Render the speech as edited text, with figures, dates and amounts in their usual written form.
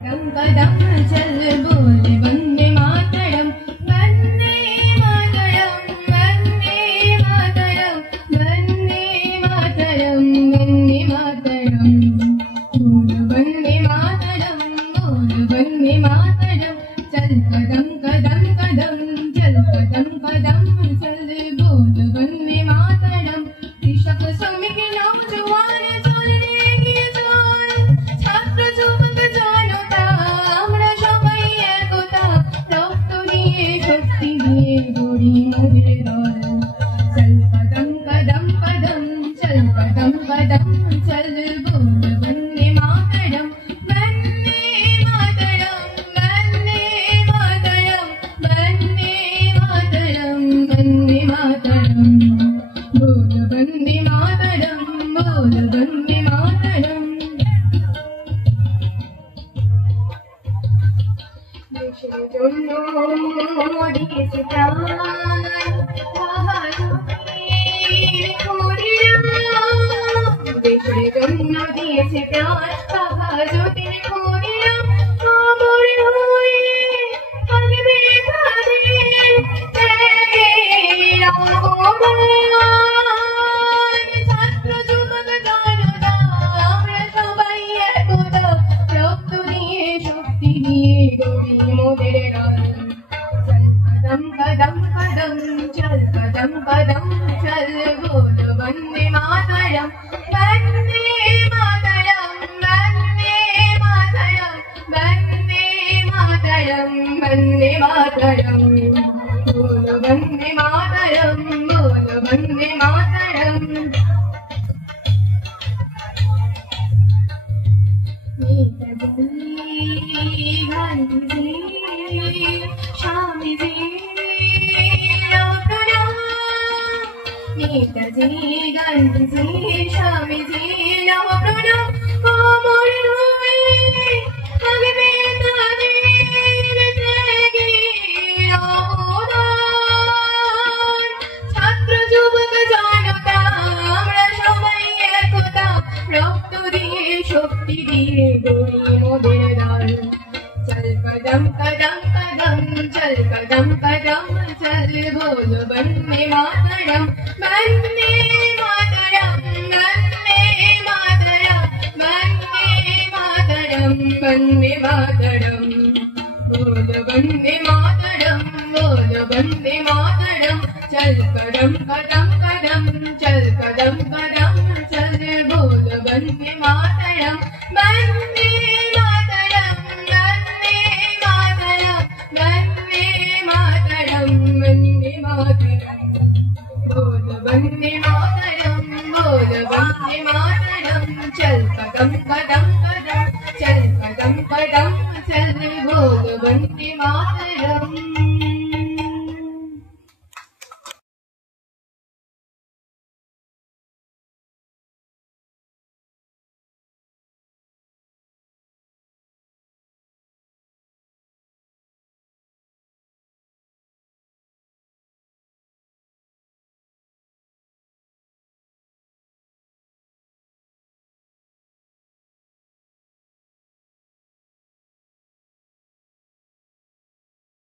कदम कदम चल बोल वंदे मातरम वंदे मातरम वंदे मातरम वंदे मातरम वंदे मातरम बोल वंदे मातरम बोल वंदे मातरम चल कदम कदम कदम चल कदम कदम चल बोल वंदे मातरम कृषक श्रमिक नौजवान चल रे चल छात्र যুবক জনতা আমরা সবাই একতা রক্ত দিয়ে শক্তি দিয়ে গড়ি মোদের দল চল কদম কদম কদম চল কদম কদম চল बोल वंदे मातरम वंदे मातरम वंदे मातरम वंदे मातरम वंदे मातरम बोल वंदे मातरम बोल वंदे मातरम দেশের জন্য দিয়েছে প্রাণ দেশের জন্য দিয়েছে প্রাণ বাবা জ্যোতির খোঁড়িলাম অমর হয়ে থাকবে তাদের ত্যাগের অবদান ছাত্র যুবক জনতা আমরা সবাই একতা রক্ত দিয়ে শক্তি দিয়ে গড়ি মোদের দল চল কদম কদম কদম চল কদম কদম চল बोल वंदे मातरम वंदे मातरम वंदे मातरम वंदे मातरम वंदे मातरम बोल वंदे मातरम बोल वंदे मातरम नेताजी गांधी स्वामीजी प्रणाम नेताजी गांधी स्वामीजी प्रणाम অমর হয়ে থাকবে তাদের ত্যাগের অবদান ছাত্র যুবক জনতা আমরা সবাই একতা রক্ত দিয়ে শক্তি দিয়ে গড়ি মোদের দল চল কদম কদম কদম চল কদম কদম চল बोल वंदे मातरम वंदे मातरम वंदे मातरम वंदे मातरम वंदे मातरम बोल वंदे मातरम बोल वंदे मातरम चल कदम कदम कदम चल कदम कदम चल बोल वंदे मातरम वंदे मातरम वंदे मातरम वंदे मातरम वंदे मातरम बोल वंदे मातरम बोल वंदे मातरम चल कदम कदम